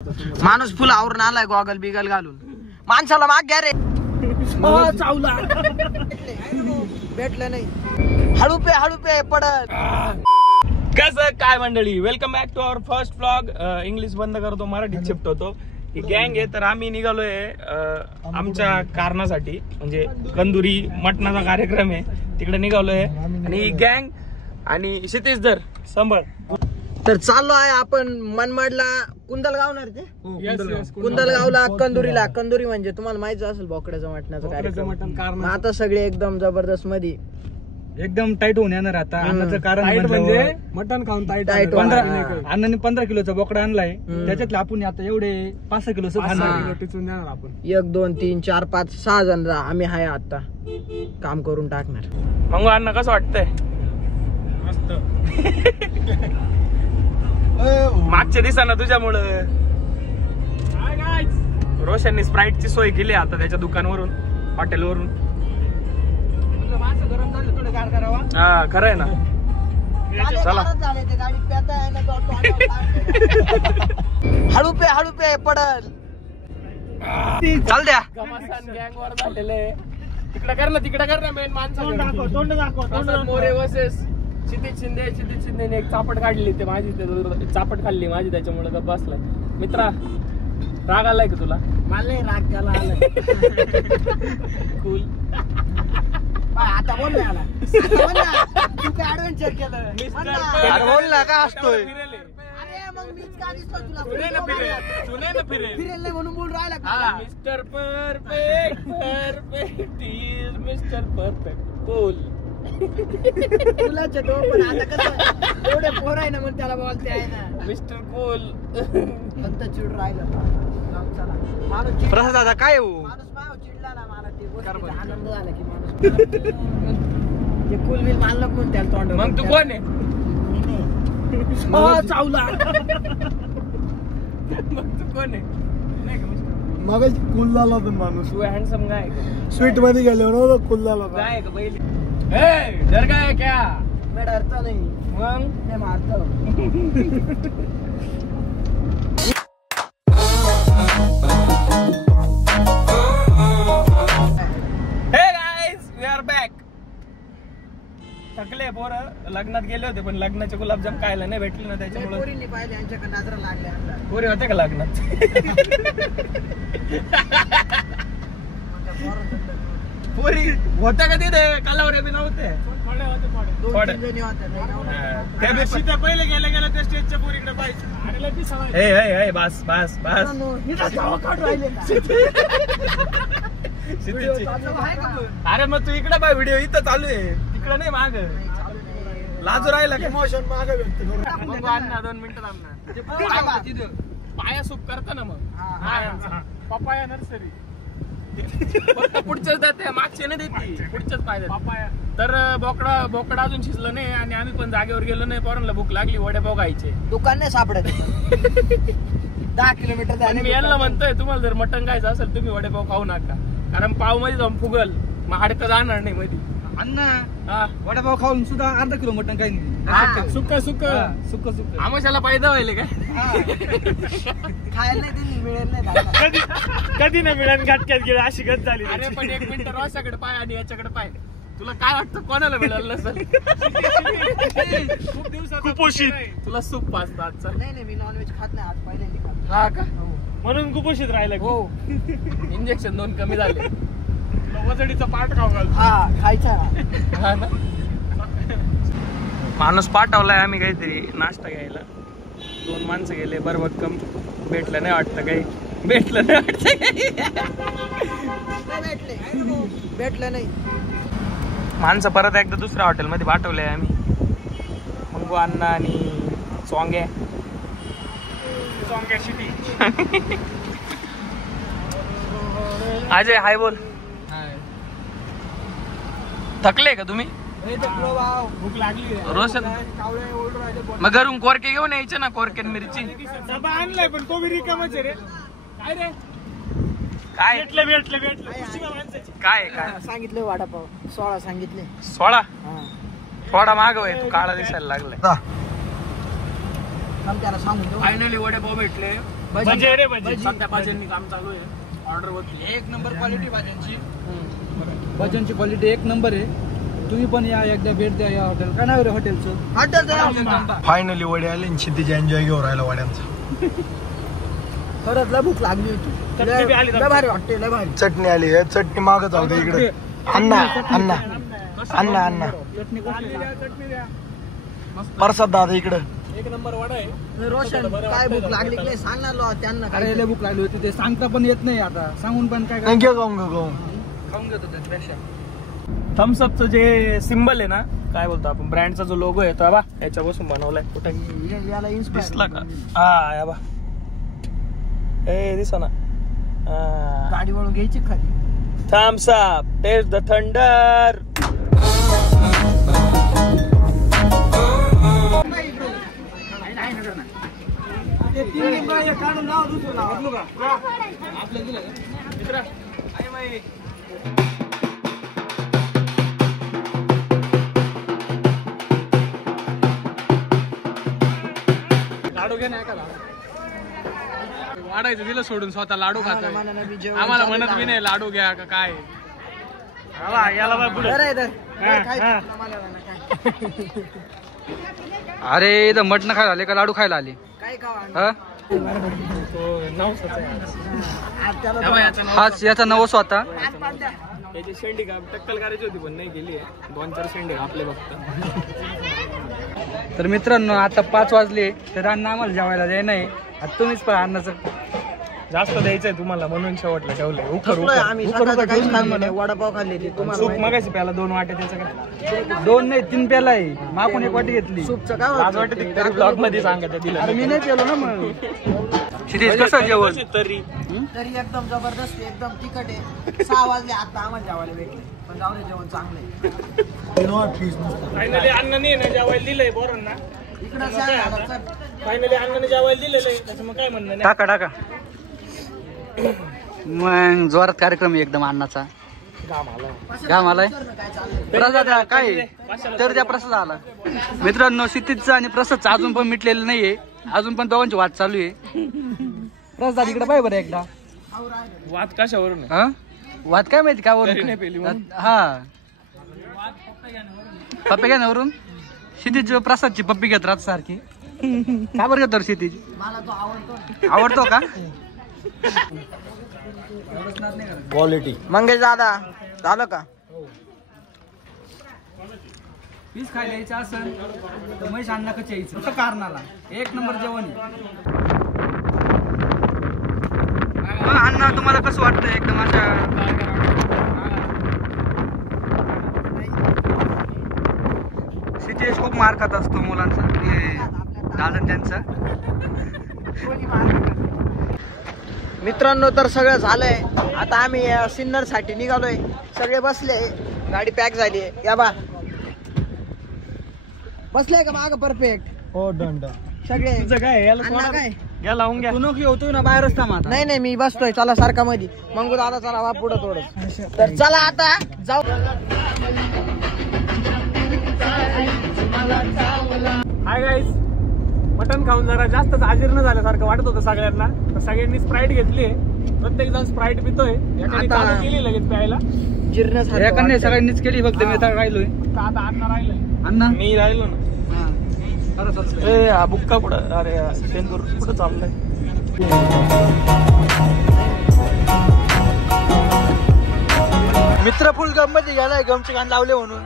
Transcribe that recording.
माणूस फुल आवरून आलाय गॉगल बिगल घालून. माणसाला माग घ्या रे. चावला भेटलं नाही. हळू पे पडत. कसं काय मंडळी, welcome back to our first vlog. English बंद करतो, मराठीत शिफ्ट होतो. ही गँग आहे, तर आम्ही निघालोय आमच्या कारणासाठी, म्हणजे कंदुरी मटणाचा कार्यक्रम आहे, तिकडे निघालोय. आणि ही गँग आणि क्षितिज धर संभळ. तर चाललो आहे आपण मनमाडला, कुंदलगाव ते कुंदलगावला कंदुरीला. कंदुरी म्हणजे तुम्हाला माहिती असेल बोकड्याचा मटणाचा कार्यक्रम. आता सगळे एकदम जबरदस्त मध्ये एकदम टाईट होऊन येणार. आता अन्नाचं कारण म्हणजे मटण खाऊन टाईट. अण्णाने 15 किलोचा बोकडा आणलाय, त्याच्यातले आपण आता एवढे 5-6 किलो टिचून येणार आपण. 1 2 3 4 5 6 जण आम्ही आहे आता काम करून टाकणार. मग अण्णा कसं वाटतंय? मस्त. मागच्या दिवसांना तुझ्यामुळं रोशनने स्प्राईटची सोय केली आता त्याच्या दुकानवरून, हॉटेलवरून. हा खरं आहे ना. चला हळू पे पडल. चाल द्या. गँग वर झालेले तिकडे कर ना मेन माणसं. तोंड दाखव. मोरे वर्सेस क्षितिज शिंदेने एक चापट काढली, ते माझी चापट खाल्ली माझी, त्याच्यामुळे गप्प बसलाय. मित्रा राग आलाय का तुला? मला राग त्याला आलाय. कूल. आता बोल ना, तू काय ऍडव्हेंचर केलं? बोल ना, का असतोय? अरे मग मीच का दिसतो तुला? फिरेल नाही म्हणून बोल राहिला का? Mister perfect is mister perfect cool. तुलाच तो, पण आता कसं एवढे पोर आहे ना म्हणून त्याला बोलते आहे ना मिस्टर कूल. फक्त चिड राहिलं. माणूस प्रसाद दादा काय हो? माणूस माव चिडला ना, मला ते गोष्टीचा आनंद झाला की माणूस ते कुल बिल मानलं म्हणून त्याला तोंड. मग तू कोण आहे? चावला. मग तू कोण आहे? मग कुल झाला होता माणूस. तू हँडसम गाय स्वीट मध्ये गेल्यावर कुल झाला होता. गाय का बैल? डर गया क्या? मैं डरता नहीं, मग मैं मारता हूँ. Hey guys, we are back. थकले पोर, लग्नात गेले होते पण लग्नाचे गुलाबजाम खायला नाही भेटले ना, त्याच्यामुळे पोरींनी पाहिले यांच्याकडे नजर लागल्या. पोरी होते का लग्नात? पोरी होत्या का तिथे? कलावरे बी नव्हते. दोन तीन जणी होत्या. पहिले गेल्या त्या स्टेजच्या पोरीकडे पाहिजे. बस अरे मग तू इकडे पाय, व्हिडिओ इथं चालू आहे, तिकडे नाही माग. लाजू राहिला का? इमोशन मागे व्यक्त करू. 2 मिनिटं पाया सूप करता ना मग. पपाया नर्सरी पुढच्याच देते, मागचे नाही देते, पुढच्याच पाय देते. तर बोकडा अजून शिजलं नाही आणि आम्ही पण जागेवर गेलो नाही. पोरांना भूक लागली, वडेपाव खायचे. दुकान नाही सापडत. 10 किलोमीटर. मी यांना म्हणतोय, तुम्हाला जर मटण खायचं असेल तुम्ही वडेपाव खाऊ नका, कारण पाव मध्ये जाऊन फुगल, मग हाडकं जाणार नाही मध्ये. अण्णा वडापाव खाऊन सुद्धा अर्धा किलो मटण काही नाही. सुक्क आमच्याला फायदा व्हायला काय? खायला नाही, मिळेल नाही. कधी नाही मिळेल. घाटक्यात गेले अशी गत झाली. अरे पण 1 मिनिट, रॉसकडे पाय आणि याच्याकडे पाय. तुला काय वाटतं कोणाला मिळालं नसेल? खूप दिवसात कुपोषित. तुला सूप पाचता आजचा? नाही, मी नॉनव्हेज खात नाही, आज पहिल्यांदा खात. हा का? म्हणून कुपोषित राहिलं. हो. इंजेक्शन 2 कमी झाले. वजडीचा पाठ खाऊ घाल. हा खायचा. हा ना. माणूस पाठवलाय आम्ही काहीतरी नाश्ता घ्यायला. 2 माणसं गेले, बरबक्कम भेटलं नाही वाटतं काही. भेटलं नाही. माणसं परत एकदा दुसऱ्या हॉटेलमध्ये पाठवलंय आम्ही. मंगू अण्णा आणि चोंग्या शिटी. अजय हाय बोल. थकले का तुम्ही? भूक लागली. रोशन मग घरून कोरके घेऊन यायचे ना, कोरके मिरची. डबा आणलाय पण तो बी रिकामच आहे रे. काय रे? काय भेटले काय सांगितलं वडापाव 16 सांगितले. 16 थोडा मागवय, तू काळा दिसायला लागलाय. त्याला सांगून फायनली वडेपाव भेटले. भजे रे भजे. सध्या भाज्यांनी काम चालू आहे. ऑर्डर होती. एक नंबर क्वालिटी भाज्यांची. भाज्यांची क्वालिटी एक नंबर आहे. तुम्ही पण या एकदा भेट द्या या हॉटेल. काय नाव रे हॉटेलचं? हॉटेल फायनली वडे आले आणि क्षितिज एन्जॉय घेऊन राहिला वड्यांचा. खरंच लय भूक लागली होती. चटणी बी आली. लय भारी वाटते लय भारी. चटणी आली आहे. चटणी मागत जाऊ दे इकडे. अण्णा अण्णा अण्णा अण्णा चटणी द्या. परसाद दादा इकडं. एक नंबर वडा आहे. रोशन काय भूक लागली की सांगणार लो त्यांना. अरे लय भूक लागली होती. ते सांगता पण येत नाही आता. सांगून पण काय थँक यू गाऊन गाऊन. खाऊन घेतो त्याच्यापेक्षा. थम्सअपचं जे सिम्बल आहे ना, काय बोलतो आपण, ब्रँडचा जो लोगो आहे तो बा याच्यापासून बनवलाय. कुठे याला दिसला का? हा या बा. ए दिसा ना. गाडी वळून घ्यायची खाली. Thums up taste the thunder. लाडू घे ना. वाढायचं दिलं सोडून स्वतः लाडू खातोय. आम्हाला म्हणत बी नाही लाडू घ्या का काय. याला बा पुढे. अरे इथं मटण खायला आले का लाडू खायला आले? काय खावा हा? हाच याचा नवस होता. त्याची शेंडी का टक्कल करायची होती पण नाही केली. 2-4 शेंडे आपले फक्त. तर मित्रांनो आता 5 वाजले तर अन्न आम्हाला जेवायला द्याय नाही. आता तुम्हीच पण अन्नाचं जास्त द्यायचंय तुम्हाला म्हणून शेवटला ठेवलंय. आम्ही सकाळचं काहीच खाल्लं नाही. वडापाव खाल्ली ती तुम्हाला सूप माहिती. मगायची प्याला 2 वाटे. त्याचं काय 2 नाही 3 प्याला आहे. मागून 1 वाटी घेतली. सूपचं काय आज होतं? वाटत तरी ब्लॉग मध्ये सांगत अरे दिलं मी नाही पेलो ना मग. शिरीष कसं जेवण? तरी तरी एकदम जबरदस्त एकदम तिखट आहे. 6 वाजले आता आम्हाला जेवायला भेटले. पण जाऊ दे जेवण चांगलं आहे. फायनली अण्णाने ना जेवायला दिलंय पोरांना. इकडं सांग आता. फायनली अण्णाने जेवायला दिलेलं आहे. त्याचं मग काय म्हणणं नाही. टाका टाका. मग जोरात कार्यक्रम आहे एकदम अन्नाचा. घाम आलाय. प्रसाद काय तर त्या प्रसाद आला. मित्रांनो क्षितिजचा आणि प्रसादचा अजून पण मिटलेलं नाहीये. अजून पण दोघांची वाद चालू आहे. प्रसाद इकडे पाहिजे बरं एकदा. वाद कशावरून आहे? हा वाद काय माहिती का तरी नाही पेली वरून? म्हणून. हा पप्पी घेण्यावरून. क्षितिज प्रसादची पप्पी घेत राहत सारखी. का बरं घेतो क्षितिज? मला तो आवडतो. आवडतो का? क्वालिटी. मंगेश दादा झालं का? पीस खायला यायचं असेल तर महेश अण्णा कच यायचं फक्त कारणाला. 1 नंबर जेवण आहे. अण्णा तुम्हाला कसं वाटतं एकदम अशा सिद्धेश खूप मार खात असतो मुलांचा दादा त्यांचा. मित्रांनो तर सगळं झालंय. आता आम्ही सिन्नर साठी निघालोय. सगळे बसले. गाडी पॅक झाली आहे. या बा बसले का माग परफेक्ट. हो डन डन. सगळे तुझं काय याला अण्णा सोडा. काय या लावून घ्या. तू नको होतो ना बाहेरच थांब आता. नाही नाही मी बसतोय. चला सारखा मध्ये. मंगू दादा चला वा पुढं थोडं. तर चला आता जाऊ. Hi guys. मटन खाऊन जरा जास्तच आजीर्ण झाल्यासारखं वाटत होतं सगळ्यांना. तर सगळ्यांनी स्प्राईट घेतली. प्रत्येक जण स्प्राईट पितोय. एकाने आता- चालू केली लगेच प्यायला. जीर्ण एकाने सगळ्यांनीच केली. फक्त मी आता राहिलोय. फक्त आता अण्णा राहिलंय. अण्णा मी राहिलो ना. ए हा बुक्का कुठं? अरे शेंदूर कुठं चाललंय? मित्र फुल गम मध्ये गेलाय. गमचे गाण लावले म्हणून.